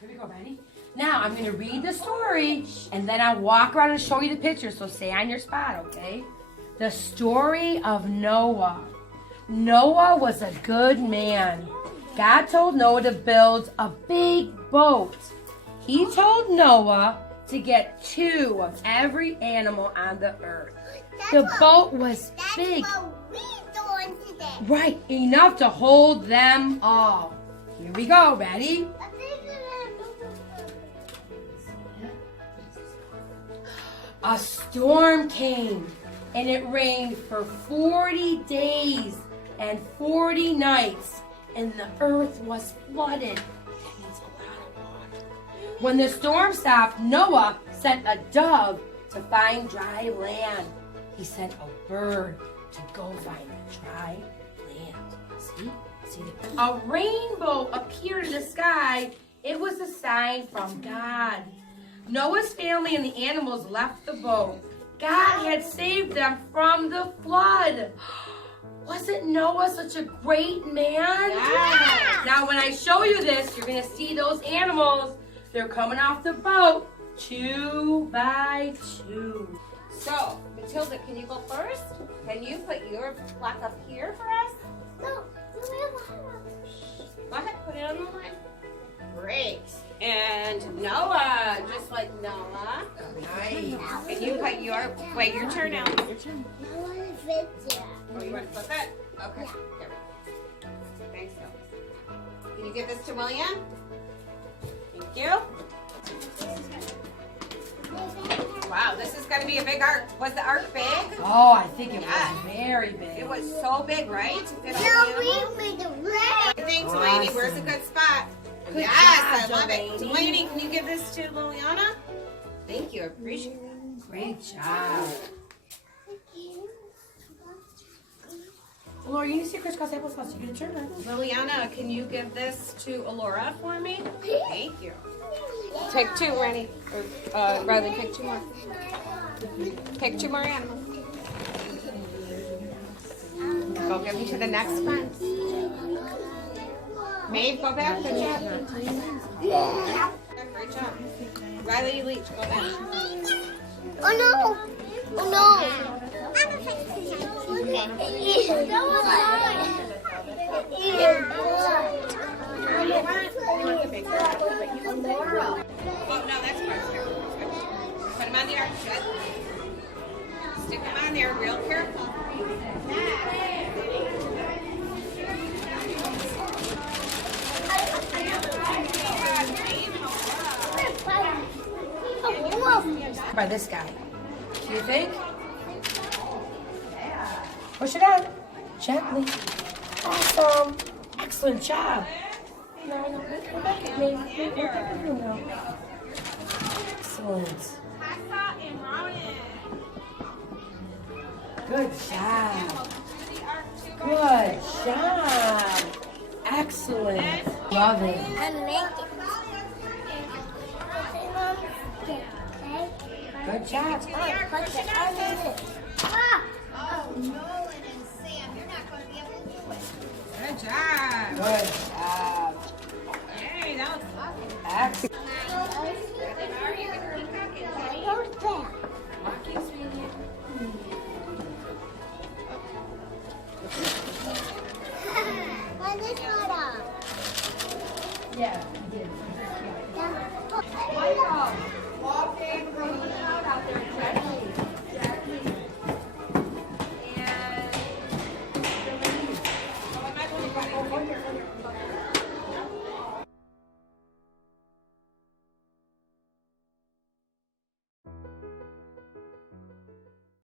Here we go, ready? Now, I'm going to read the story, and then I'll walk around and show you the picture, so stay on your spot, okay? The story of Noah. Noah was a good man. God told Noah to build a big boat. He told Noah to get 2 of every animal on the earth. The boat was big. That's what we're doing today. Right, enough to hold them all. Here we go, ready? A storm came, and it rained for 40 days and 40 nights, and the earth was flooded. That means a lot of water. When the storm stopped, Noah sent a dove to find dry land. He sent a bird to go find the dry land. See? A rainbow appeared in the sky. It was a sign from God. Noah's family and the animals left the boat. God had saved them from the flood. Wasn't Noah such a great man? Yeah. Now when I show you this, you're going to see those animals. They're coming off the boat 2 by 2. So, Matilda, can you go first? Can you put your block up here for us? No. Go ahead, put it on the line. Great. And Noah, just like Noah. Nice. Can you put your, wait, your turn now. Your turn. No one fits here. Oh, you want to flip it? Okay. Here we go. Thanks, Phil. Can you give this to William? Thank you. Wow, this is going to be a big ark. Was the ark big? Oh, I think it was very big. It was so big, right? To fit all No, the animals? we made the red. Thanks, Delaney. Where's a good spot? Good Yes, job, I love it. Delaney. Delaney, can you give this to Liliana? Thank you. I appreciate it. Great job. Laura, you need to see crisscross applesauce. You get a turn. Liliana, can you give this to Alora for me? Thank you. Take 2, Rennie. Or rather, pick 2 more. Pick 2 more animals. Go give them to the next one. Maeve, go back. Good job. Great job. Riley Leach, go back. Oh no! Oh no! Oh, no, that's part here. Put them on the ark. Good. Stick them on there real careful. By this guy. Do you think? Push it out. Gently. Awesome. Excellent job. No, go back at me. No. Excellent. Good job. Good job. Excellent. Love it. I'm making. Good job. Put it on it. Oh, Nolan and Sam, you're not going to be able to do it. Good job. Good job. Hey, that was awesome. Excellent. Yeah.